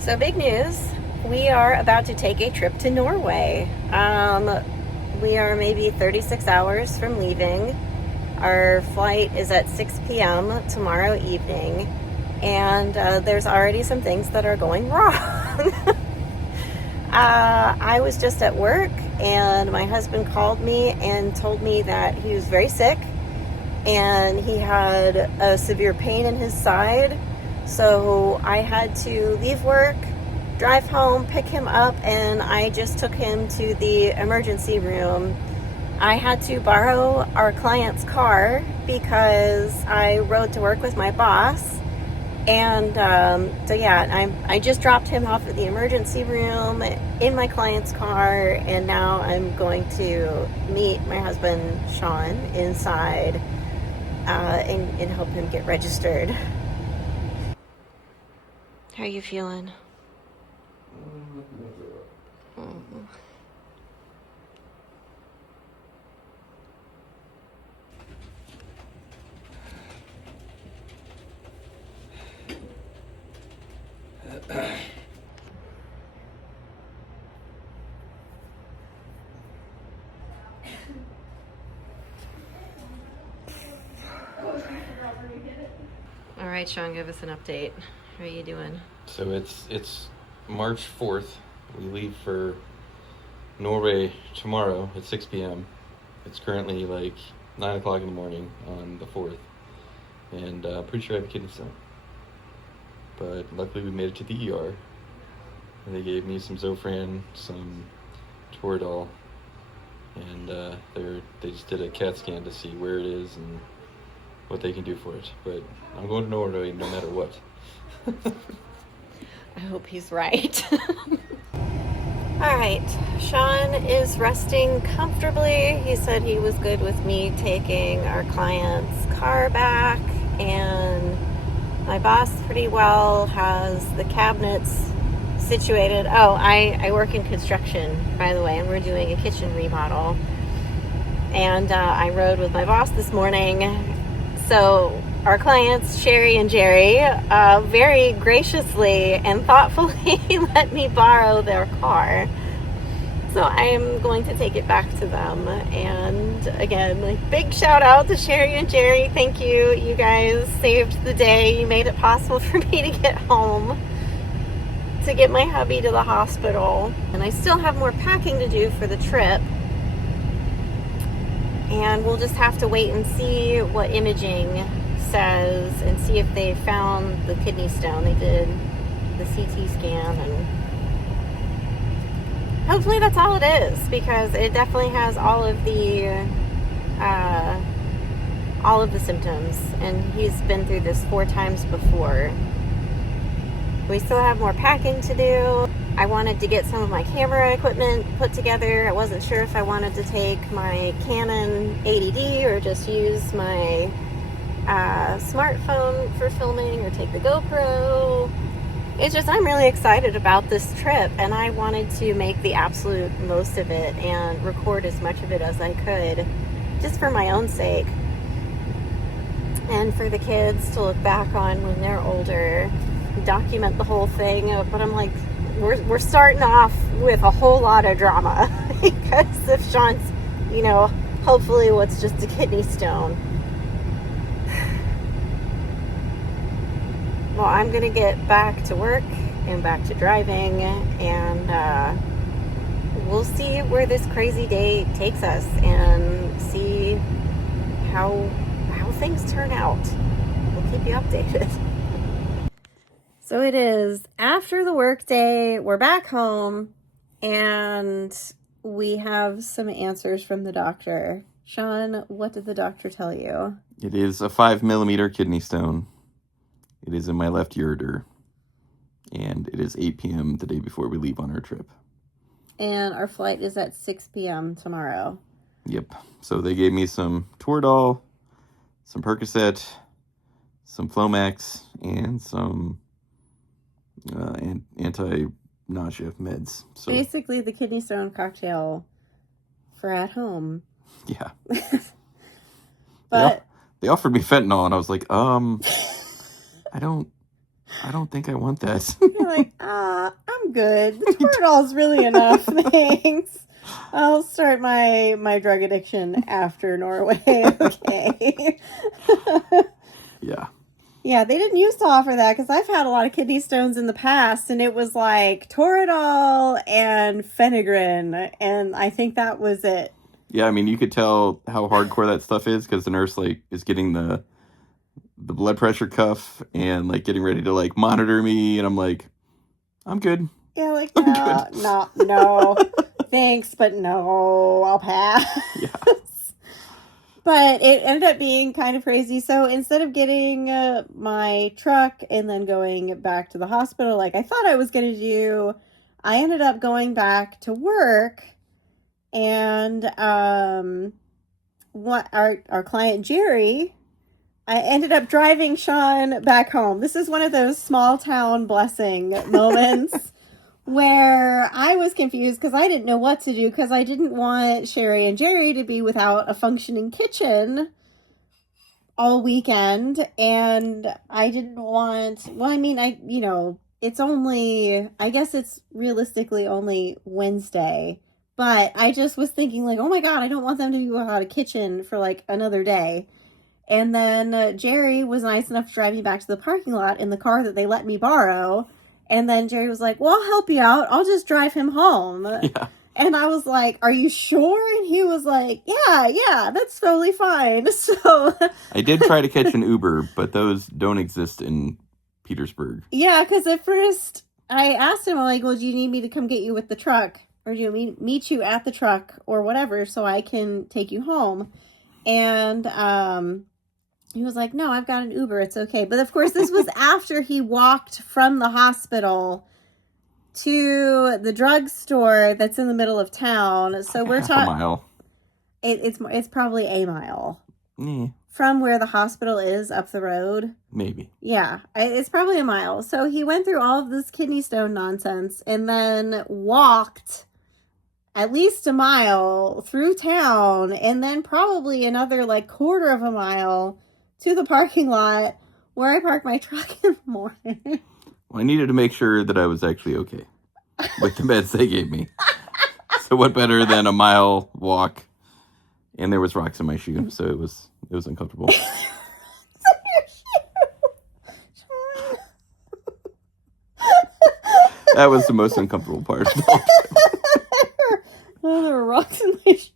So big news. We are about to take a trip to Norway. We are maybe 36 hours from leaving. Our flight is at 6 p.m. tomorrow evening, and there's already some things that are going wrong. I was just at work, and my husband called me and told me that he was very sick, and he had a severe pain in his side. So I had to leave work, drive home, pick him up, and I just took him to the emergency room. I had to borrow our client's car because I rode to work with my boss. And I just dropped him off at the emergency room in my client's car, and now I'm going to meet my husband, Sean, inside and help him get registered. How are you feeling? Mm. All right, Sean, give us an update. How are you doing? So it's March 4th. We leave for Norway tomorrow at 6 p.m. It's currently like 9 o'clock in the morning on the 4th. And pretty sure I have a kidney stone. But luckily we made it to the ER. And they gave me some Zofran, some Toradol. And they just did a CAT scan to see where it is and what they can do for it. But I'm going to Norway no matter what. I hope he's right. All right, Sean is resting comfortably. He said he was good with me taking our client's car back, and my boss pretty well has the cabinets situated. Oh, I work in construction, by the way, and we're doing a kitchen remodel. And I rode with my boss this morning. So our clients, Sherry and Jerry, very graciously and thoughtfully let me borrow their car. So I am going to take it back to them. And again, big shout out to Sherry and Jerry. Thank you. You guys saved the day. You made it possible for me to get home, to get my hubby to the hospital. And I still have more packing to do for the trip. And we'll just have to wait and see what imaging says and see if they found the kidney stone. They did the CT scan, and hopefully that's all it is, because it definitely has all of the symptoms, and he's been through this 4 times before. We still have more packing to do. I wanted to get some of my camera equipment put together. I wasn't sure if I wanted to take my Canon 80D or just use my smartphone for filming, or take the GoPro. It's just, I'm really excited about this trip, and I wanted to make the absolute most of it and record as much of it as I could, just for my own sake, and for the kids to look back on when they're older, document the whole thing. But I'm like, we're starting off with a whole lot of drama because of Sean's, hopefully what's just a kidney stone. Well, I'm going to get back to work and back to driving, and we'll see where this crazy day takes us and see how things turn out. We'll keep you updated. So it is after the workday. We're back home, and we have some answers from the doctor. Sean, what did the doctor tell you? It is a 5mm kidney stone. It is in my left ureter, and it is 8 p.m. the day before we leave on our trip. And our flight is at 6 p.m. tomorrow. Yep. So they gave me some Toradol, some Percocet, some Flomax, and some anti-nausea meds. So basically the kidney stone cocktail for at home. Yeah. But they offered me fentanyl, and I was like, I don't I don't think I want that. You're like, I'm good. The Toradol's really enough. Thanks. I'll start my drug addiction after Norway. Okay. Yeah. Yeah, they didn't used to offer that because I've had a lot of kidney stones in the past, and it was like Toradol and Phenigrin, and I think that was it. Yeah, I mean, you could tell how hardcore that stuff is because the nurse like is getting the blood pressure cuff and like getting ready to like monitor me, and I'm like, I'm good. Yeah, like I'm no, thanks, but no, I'll pass. Yeah. But it ended up being kind of crazy. So instead of getting my truck and then going back to the hospital like I thought I was going to do, I ended up going back to work. And what our client Jerry, I ended up driving Sean back home. This is one of those small town blessing moments where I was confused because I didn't know what to do because I didn't want Sherry and Jerry to be without a functioning kitchen all weekend. And I didn't want, well, I mean, it's only, I guess it's realistically only Wednesday. But I just was thinking like, oh my God, I don't want them to be without a kitchen for like another day. And then Jerry was nice enough to drive me back to the parking lot in the car that they let me borrow. And then Jerry was like, well, I'll help you out. I'll just drive him home. Yeah. And I was like, are you sure? And he was like, yeah, that's totally fine. So I did try to catch an Uber, but those don't exist in Petersburg. Yeah, because at first I asked him, I'm like, well, do you need me to come get you with the truck? Or do you meet you at the truck or whatever so I can take you home? And he was like, no, I've got an Uber. It's okay. But of course, this was after he walked from the hospital to the drugstore that's in the middle of town. So we're talking a mile. It's probably a mile Mm, from where the hospital is up the road. maybe. Yeah, it's probably a mile. So he went through all of this kidney stone nonsense and then walked at least a mile through town and then probably another like quarter of a mile to the parking lot where I parked my truck in the morning. Well, I needed to make sure that I was actually okay with the meds they gave me. So what better than a mile walk? And there was rocks in my shoe, so it was uncomfortable. That was the most uncomfortable part. Oh, there were rocks in my shoe.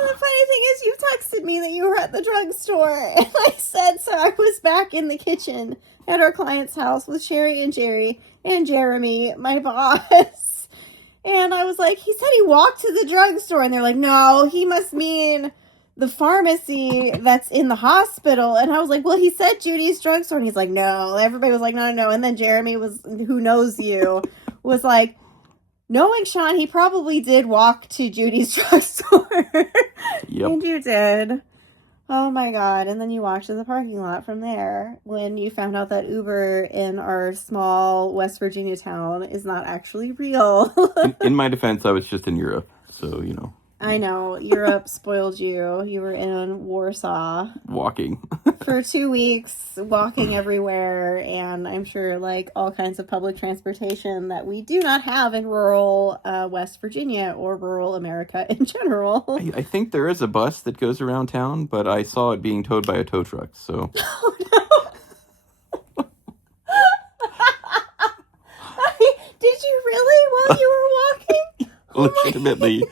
And the funny thing is, you texted me that you were at the drugstore, and I said so. I was back in the kitchen at our client's house with Sherry and Jerry and Jeremy, my boss. And I was like, he said he walked to the drugstore, and they're like, no, he must mean the pharmacy that's in the hospital. And I was like, well, he said Judy's drugstore, and he's like, no. Everybody was like, no. And then Jeremy who knows you, was like, knowing Sean, he probably did walk to Judy's drugstore. Yep. And you did. Oh my God. And then you walked to the parking lot from there when you found out that Uber in our small West Virginia town is not actually real. In my defense, I was just in Europe, so, you know. I know. Europe spoiled you. You were in Warsaw. Walking. For 2 weeks, walking everywhere, and I'm sure like all kinds of public transportation that we do not have in rural West Virginia or rural America in general. I think there is a bus that goes around town, but I saw it being towed by a tow truck, so. Oh, no. Did you really while you were walking? Legitimately,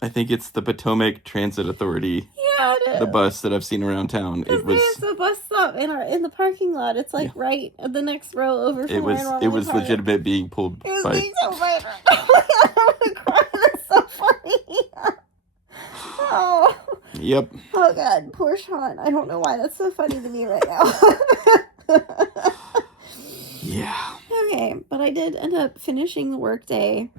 I think it's the Potomac Transit Authority. Yeah, it is. The bus that I've seen around town. It was. There's a bus stop in the parking lot. It's like right at the next row over from where I normally It was park. legitimate being pulled It was by. being so funny. Oh my God, I'm gonna cry. That's so funny. Oh. Yep. Oh God, poor Sean. I don't know why that's so funny to me right now. Yeah. Okay, but I did end up finishing the workday,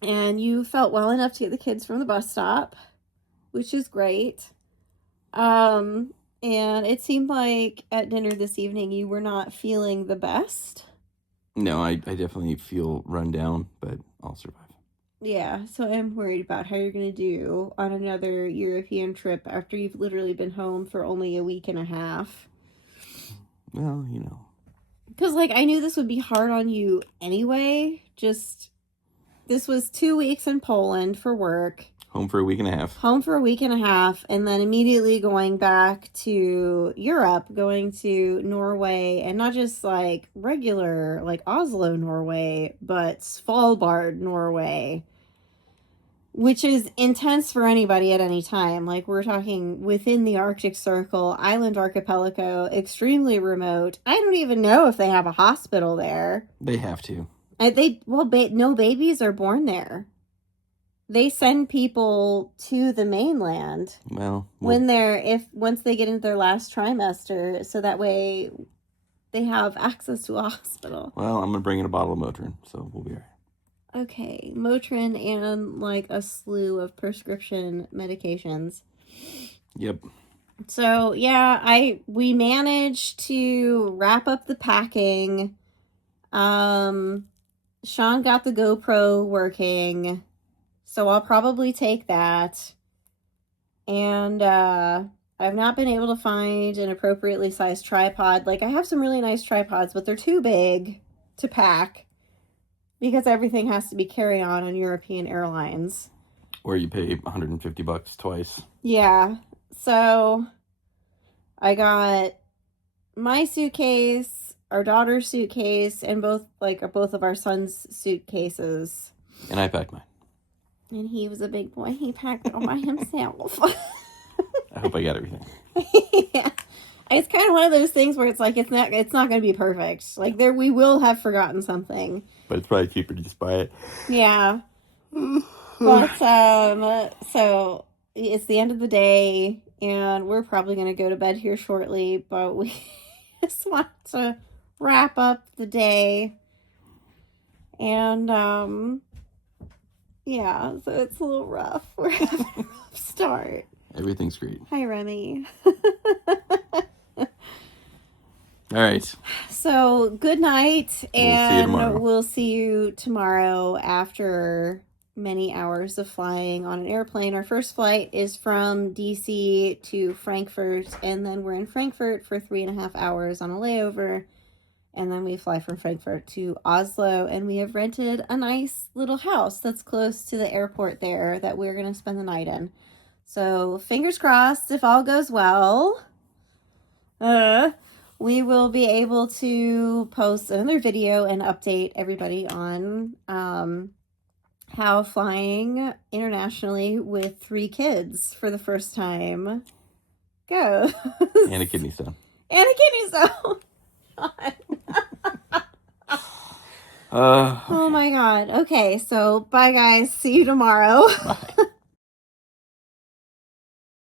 and you felt well enough to get the kids from the bus stop, which is great. And it seemed like at dinner this evening you were not feeling the best. No, I definitely feel run down, but I'll survive. Yeah, so I'm worried about how you're going to do on another European trip after you've literally been home for only a week and a half. Well, you know. Because, like, I knew this would be hard on you anyway. Just, this was 2 weeks in Poland for work. Home for a week and a half. Home for a week and a half, and then immediately going back to Europe, going to Norway, and not just, like, regular, like, Oslo, Norway, but Svalbard, Norway. Which is intense for anybody at any time. Like, we're talking within the Arctic Circle, island archipelago, extremely remote. I don't even know if they have a hospital there. They have to. No babies are born there. They send people to the mainland once they get into their last trimester, so that way they have access to a hospital. Well, I'm gonna bring in a bottle of Motrin, so we'll be all right. Okay, Motrin and, like, a slew of prescription medications. Yep. So, yeah, we managed to wrap up the packing. Sean got the GoPro working, so I'll probably take that. And, I've not been able to find an appropriately sized tripod. Like, I have some really nice tripods, but they're too big to pack. Because everything has to be carry-on European Airlines. Or you pay $150 twice. Yeah. So, I got my suitcase, our daughter's suitcase, and both of our son's suitcases. And I packed mine. And he was a big boy. He packed it all by himself. I hope I got everything. Yeah. It's kind of one of those things where it's like, it's not going to be perfect. Like, we will have forgotten something. But it's probably cheaper to just buy it. Yeah. But, so, it's the end of the day, and we're probably going to go to bed here shortly, but we just want to wrap up the day. And, yeah, so it's a little rough. We're having a rough start. Everything's great. Hi, Remy. All right. So, good night, and we'll see you tomorrow after many hours of flying on an airplane. Our first flight is from DC to Frankfurt, and then we're in Frankfurt for 3.5 hours on a layover, and then we fly from Frankfurt to Oslo, and we have rented a nice little house that's close to the airport there that we're going to spend the night in. So, fingers crossed, if all goes well, we will be able to post another video and update everybody on how flying internationally with 3 kids for the first time goes. And a kidney stone. And a kidney stone. Oh my God. Okay, so bye guys. See you tomorrow. Bye.